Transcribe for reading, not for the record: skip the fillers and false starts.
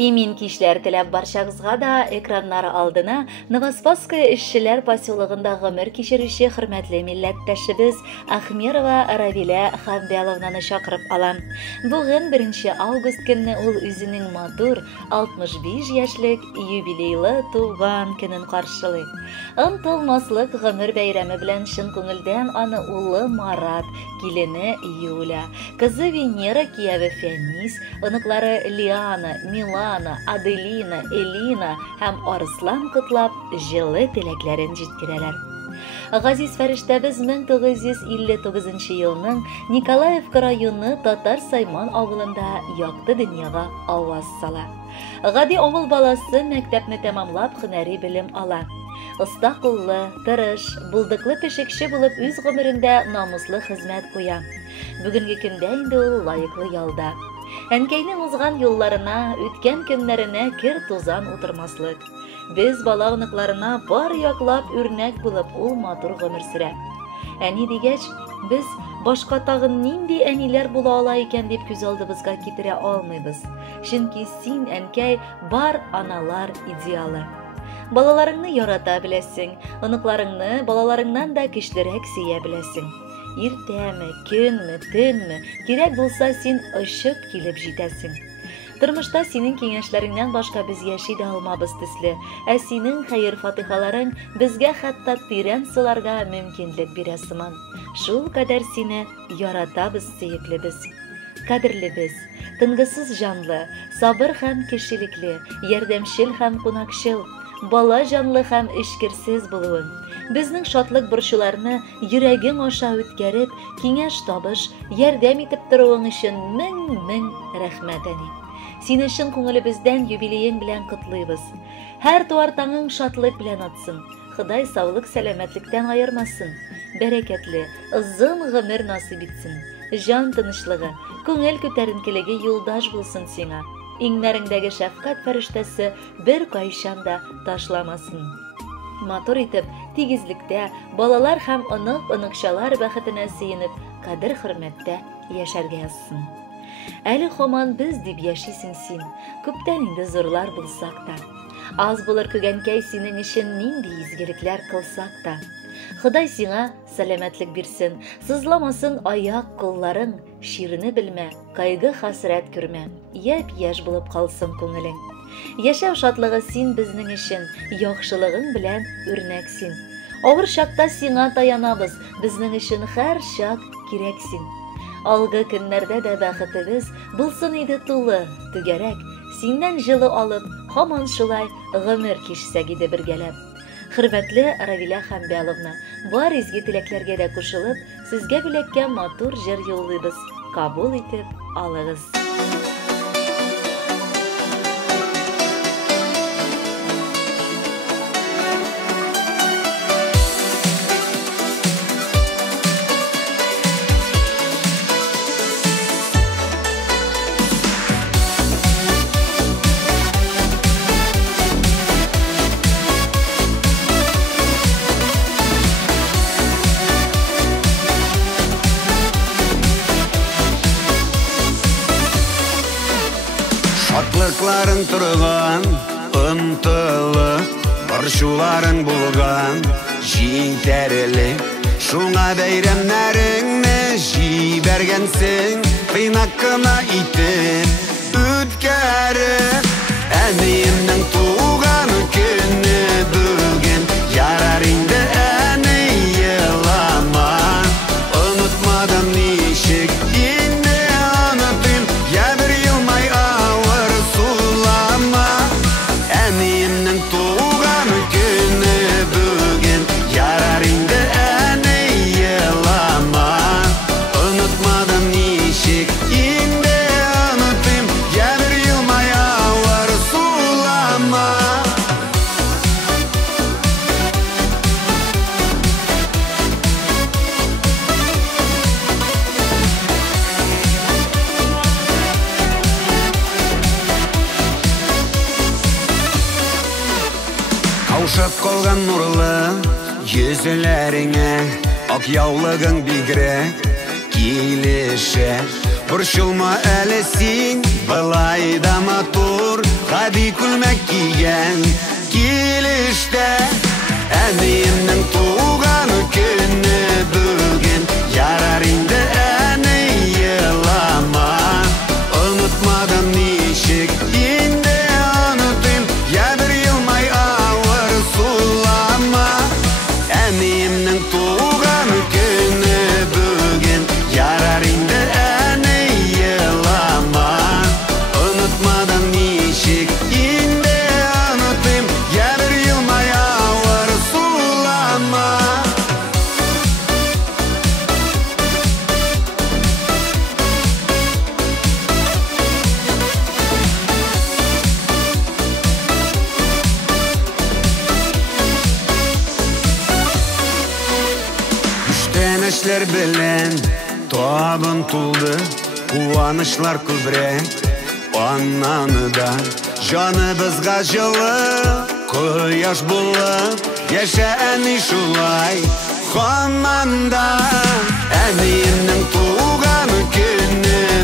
Имин кишләр теләп барчагызга да экраннар алдына Новоспасская эшчеләр поселогында гомер кичерүче хөрмәтле милләттәшебез Ахмерова Равилә Хәмбяловнаны чакырып алам. Бүген 1 август көнне ул үзенең матур 65 яшьлек юбилейлы туган көнен каршылый. Онытылмаслык гомер бәйрәме белән чын күңелдән аны улы Марат, килене Юля, кызы Венера, кияве Фәнис, оныклары Лиана, Милана, Аделина, Элина һәм Арслан котлап җылы теләкләрен җиткерәләр. Газиз фәрештәбез 1959 елның Николаевка районы Татар Сайман авылында якты дөньяга аваз сала. Гади авыл баласы мәктәпне тәмамлап һөнәри белем ала. Оста куллы, тырыш, булдыклы пешекче булып үз гомерендә намуслы хезмәт куя. Бүгенге көндә инде ул лаеклы ялда. Әнкәйнең узган юлларына, үткән көннәренә кер тузан утырмаслык. Без бала оныкларына бар яклап үрнәк булып ул матур гомер сөрә. Әни дигәч, без башка тагын нинди әниләр була ала икән дип күз алдыбызга китерә алмыйбыз. Чөнки син, әнкәй, бар аналар идеалы. Балаларыңны ярата беләсең, оныкларыңны балаларыңнан да көчлерәк сөя беләсең. Иртәме, көнме, төнме, кирәк булса син ышып килеп җитәсең. Тормышта синең киңәшләреңнән башка без яши дә алмабыз төсле, ә синең хәер-фатихаларың безгә хәтта тирән суларга мөмкинлек бирә сыман. Шул кадәр сине яратабыз, сөеклебез. Кадерлебез, тынгысыз җанлы, сабыр һәм кешелекле, ярдәмчел һәм кунакчыл, бала җанлы һәм эшкерсез булуың. Безнең шатлык борчуларны йөрәгең аша үткәреп, киңәш табыш, ярдәм итеп торуың өчен мең рәхмәт, әни. Сине чын күңелебездән юбилеең белән котлыйбыз. Һәр туар таңың шатлык белән атсын. Ходай саулык, сәламәтлектән аермасын. Бәрәкәтле, озын гомер насыйп итсен. Жан тынычлыгы, күңел күтәренкелеге юлдаш булсын сиңа. Иңнәреңдәге шәфкать фәрештәсе бер кайчан да ташламасын. Матур итеп, тигезлектә, балалар һәм онык-оныкчалар бәхетенә сөенеп, кадер-хөрмәттә яшәргә язсын. Әле һаман без дип яшисең син, күптән инде зурлар булсак та. Аз булыр күгәнкәй синең өчен нинди изгелекләр кылсак та. Ходай сиңа сәламәтлек бирсен, сызламасын аяк кулларың, ширне белмә, кайгы хәсрәт күрмә, яп-яш булып калсын күңелең. Яшәү шатлыгы син безнең өчен, яхшылыгың белән үрнәксин. Авыр чакта сиңа таянабыз, безнең өчен һәр чак кирәксин. Алгы көннәрдә дә бәхетебез булсын иде тулы, түгәрәк, синнән җылы алып, һаман шулай гомер кичсәк иде бергәләп. Хөрмәтле Равилә Хәмбяловна, бар изге теләкләргә дә кушылып, сезгә бүләккә матур җыр юллыйбыз. Кабул итеп алыгыз. Шатлыкларың тұрған, ынтылы, борчуларың булган, җитәрле. Шуңа бәйрәмнәреңне җибәргәнсең, кыйнак кына итеп үткәреп. Әниемнең туган көне бүген, ярар инде әни елама. Онытмадым ничек инде онытыйм, я бер елмай авыр сулама. Әниемнең туган көне бүген, ярар инде әни елама. Онытмадым ничек инде онытыйм, я бер елмай авыр сулама. Каушап калган нурлы йөзләреңә, ак яулыгың бигрәк килешә. Борчылма әлі син, былай да матур, Хади күлмәк киген килеште. Әниемнің туған күні бүгін, Ярар инде әні елама. Ұнытмадым нишек инде ұнытым, Я бір елмай ауыр сулама. Әниемнің туған күні бүгін, Ярар инде әні елама. Ұнытмадым нишек инде ұнытым, Я бір елмай ауыр сулама. Күштәнешләр белән табын тулды, Куанышлар күбрәк аннаны да. Жаныбызга жылы кояш булып, Яшә әни шулай һаман да. Әниемнең туган көне